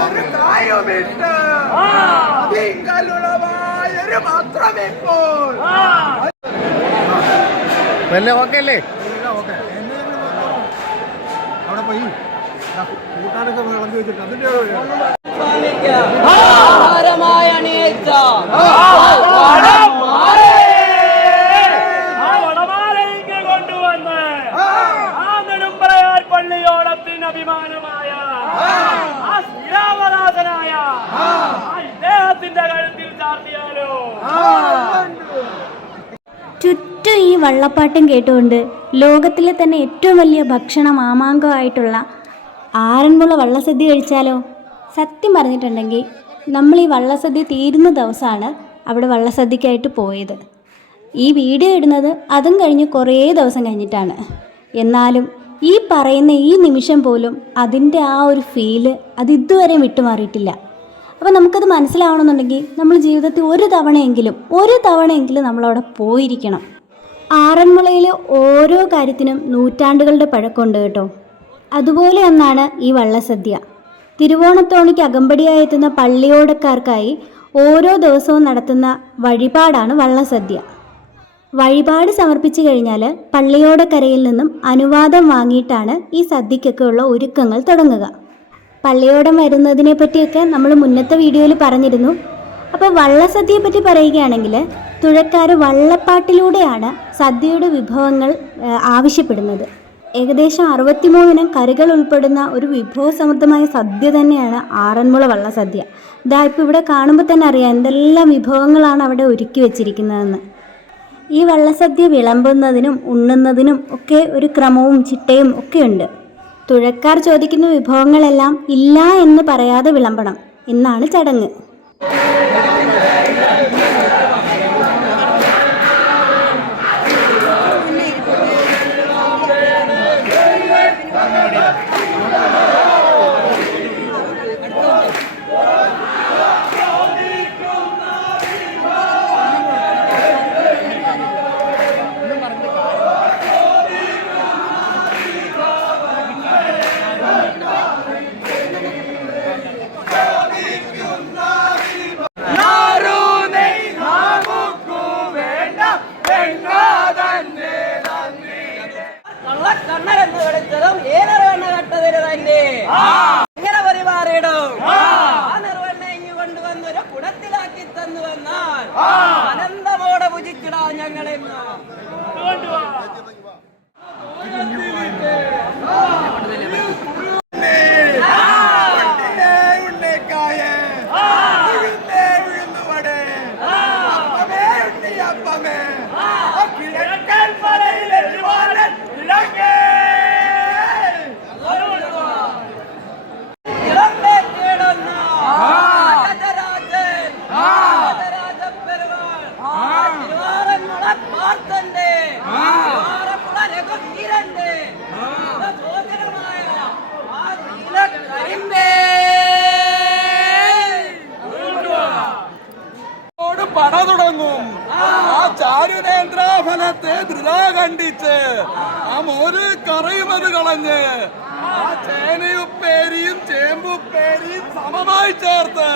നടുവിലൊരു കായുമിട്ട് തിങ്കളുളവായൊരു മാത്രമിപ്പോൾ വല്ല ഓക്കെ അല്ലേ? അവിടെ പോയി. കൂട്ടാനൊക്കെ വിളമ്പി വെച്ചിട്ട് അതിന്റെ ഈ വള്ളപ്പാട്ടും കേട്ടുകൊണ്ട് ലോകത്തിലെ തന്നെ ഏറ്റവും വലിയ ഭക്ഷണ മാമാങ്കമായിട്ടുള്ള ആറന്മുള വള്ളസദ്യ കഴിച്ചാലോ? സത്യം പറഞ്ഞിട്ടുണ്ടെങ്കിൽ നമ്മൾ ഈ വള്ളസദ്യ തീരുന്ന ദിവസമാണ് അവിടെ വള്ളസദ്യക്കായിട്ട് പോയത്. ഈ വീഡിയോ ഇടുന്നത് അതും കഴിഞ്ഞ് കുറേ ദിവസം കഴിഞ്ഞിട്ടാണ്. എന്നാലും ഈ പറയുന്ന ഈ നിമിഷം പോലും അതിന്റെ ആ ഒരു ഫീൽ അത് ഇതുവരെ വിട്ടുമാറിയിട്ടില്ല അപ്പോൾ നമുക്കത് മനസ്സിലാവണമെന്നുണ്ടെങ്കിൽ നമ്മൾ ജീവിതത്തിൽ ഒരു തവണയെങ്കിലും ഒരു തവണയെങ്കിലും നമ്മളവിടെ പോയിരിക്കണം. ആറന്മുളയിൽ ഓരോ കാര്യത്തിനും നൂറ്റാണ്ടുകളുടെ പഴക്കമുണ്ട് കേട്ടോ. അതുപോലെ ഒന്നാണ് ഈ വള്ളസദ്യ. തിരുവോണത്തോണിക്ക് അകമ്പടിയായി എത്തുന്ന പള്ളിയോടക്കാർക്കായി ഓരോ ദിവസവും നടത്തുന്ന വഴിപാടാണ് വള്ളസദ്യ. വഴിപാട് സമർപ്പിച്ചു കഴിഞ്ഞാൽ പള്ളിയോടക്കരയിൽ നിന്നും അനുവാദം വാങ്ങിയിട്ടാണ് ഈ സദ്യക്കൊക്കെയുള്ള ഒരുക്കങ്ങൾ തുടങ്ങുക. പള്ളിയോടം വരുന്നതിനെ പറ്റിയൊക്കെ നമ്മൾ മുന്നത്തെ വീഡിയോയിൽ പറഞ്ഞിരുന്നു. അപ്പോൾ വള്ളസദ്യയെ പറ്റി പറയുകയാണെങ്കിൽ തുഴക്കാർ വള്ളപ്പാട്ടിലൂടെയാണ് സദ്യയുടെ വിഭവങ്ങൾ ആവശ്യപ്പെടുന്നത്. ഏകദേശം അറുപത്തിമൂന്നിനം കറികൾ ഉൾപ്പെടുന്ന ഒരു വിഭവസമൃദ്ധമായ സദ്യ തന്നെയാണ് ആറന്മുള വള്ളസദ്യ ഇതാ ഇപ്പോൾ ഇവിടെ കാണുമ്പോൾ തന്നെ അറിയാം എന്തെല്ലാം വിഭവങ്ങളാണ് അവിടെ ഒരുക്കി വെച്ചിരിക്കുന്നതെന്ന്. ഈ വള്ളസദ്യ വിളമ്പുന്നതിനും ഉണ്ണുന്നതിനും ഒക്കെ ഒരു ക്രമവും ചിട്ടയും ഒക്കെ ഉണ്ട്. തുഴക്കാർ ചോദിക്കുന്ന വിഭവങ്ങളെല്ലാം ഇല്ല എന്ന് പറയാതെ വിളമ്പണം. എന്നാണ് ചടങ്ങ്. പട തുടങ്ങും. ആ. ചാരുരേന്ദ്രാഫലത്തെ ദൃഢ കണ്ടിച്ച് ആ. മോര് കറയുമത് കളഞ്ഞ് ആ. ചേനയുപ്പേരിയും ചേമ്പുപ്പേരിയും സമമായി ചേർത്ത്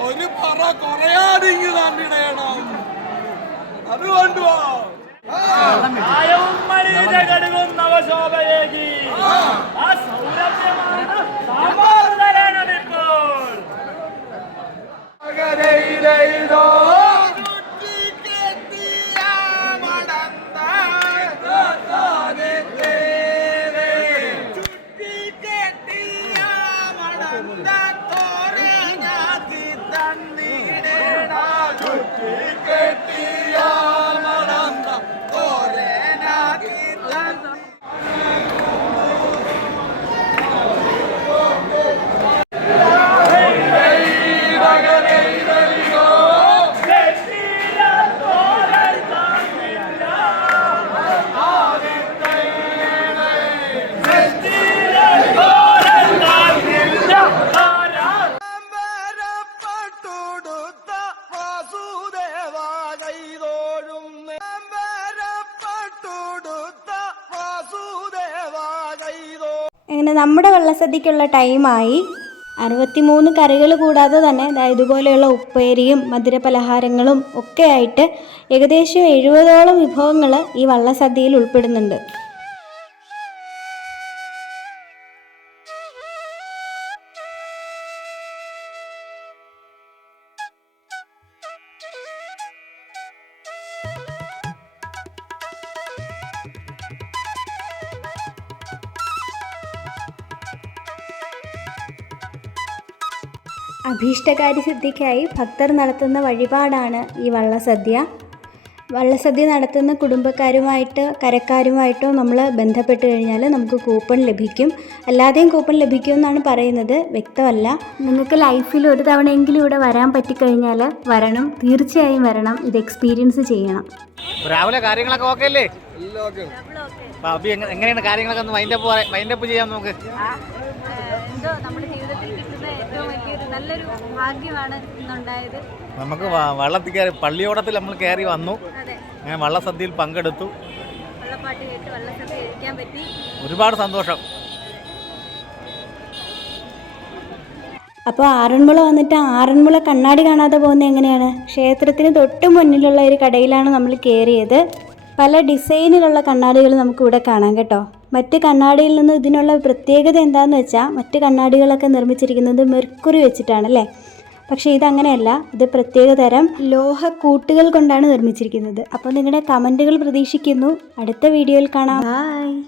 ഒരു പറ കുറയാതിങ്ങി നവശോഭയേകി ആ സൗരഭ്യമാണ് സാമ്പാർ തരാനടിപ്പോൾ മകരയിലെയ്തോ ചുറ്റി അങ്ങനെ നമ്മുടെ വള്ളസദ്യക്കുള്ള ടൈമായി അറുപത്തിമൂന്ന് കറികൾ കൂടാതെ തന്നെ ഇതുപോലെയുള്ള ഉപ്പേരിയും മധുരപലഹാരങ്ങളും ഒക്കെ ആയിട്ട് ഏകദേശം എഴുപതോളം വിഭവങ്ങൾ ഈ വള്ളസദ്യയിൽ ഉൾപ്പെടുന്നുണ്ട്. അഭീഷ്ടകാരി സിദ്ധിക്കായി ഭക്തർ നടത്തുന്ന വഴിപാടാണ് ഈ വള്ളസദ്യ. വള്ളസദ്യ നടത്തുന്ന കുടുംബക്കാരുമായിട്ട് കരക്കാരുമായിട്ടോ നമ്മൾ ബന്ധപ്പെട്ട് കഴിഞ്ഞാൽ നമുക്ക് കൂപ്പൺ ലഭിക്കും. അല്ലാതെയും കൂപ്പൺ ലഭിക്കുമെന്നാണ് പറയുന്നത്. വ്യക്തമല്ല. നിങ്ങൾക്ക് ലൈഫിൽ ഒരു തവണയെങ്കിലും ഇവിടെ വരാൻ പറ്റിക്കഴിഞ്ഞാൽ വരണം. തീർച്ചയായും വരണം. ഇത് എക്സ്പീരിയൻസ് ചെയ്യണം. രാവിലെ കാര്യങ്ങളൊക്കെ ഓക്കെ അല്ലേ? എങ്ങനെയാണ് കാര്യങ്ങളൊക്കെ ഒന്ന് മൈൻഡപ്പ് മൈൻഡപ്പ് ചെയ്യാൻ നമുക്ക് എന്തോ നമ്മുടെ ജീവിതത്തിൽ കിട്ടുന്ന ഏറ്റവും വലിയൊരു നല്ലൊരു ഭാഗ്യമാണ് ഇന്നുണ്ടായത്. നമുക്ക് വള്ളത്തിൽ കയറി പള്ളിയോടത്തിൽ നമ്മൾ കയറി വന്നു. അങ്ങനെ വള്ളസദ്യയിൽ പങ്കെടുത്തു. വെള്ളപ്പാട്ട് കേട്ട് വെള്ളസദ്യ കഴിക്കാൻ പറ്റി. ഒരുപാട് സന്തോഷം. അപ്പോൾ ആറന്മുള വന്നിട്ട് ആറന്മുള കണ്ണാടി കാണാതെ പോകുന്നത് എങ്ങനെയാണ്? ക്ഷേത്രത്തിന് തൊട്ട് മുന്നിലുള്ള ഒരു കടയിലാണ് നമ്മൾ കയറിയത് പല ഡിസൈനിലുള്ള കണ്ണാടികൾ നമുക്കിവിടെ കാണാം കേട്ടോ. മറ്റ് കണ്ണാടിയിൽ നിന്ന് ഇതിനുള്ള പ്രത്യേകത എന്താണെന്ന് വെച്ചാൽ മറ്റ് കണ്ണാടികളൊക്കെ നിർമ്മിച്ചിരിക്കുന്നത് മെർക്കുറി വെച്ചിട്ടാണ് അല്ലേ? പക്ഷേ ഇതങ്ങനെയല്ല ഇത് പ്രത്യേക തരം ലോഹ കൂട്ടുകൾ കൊണ്ടാണ് നിർമ്മിച്ചിരിക്കുന്നത്. അപ്പോൾ നിങ്ങളുടെ കമന്റുകൾ പ്രതീക്ഷിക്കുന്നു. അടുത്ത വീഡിയോയിൽ കാണാം. ബൈ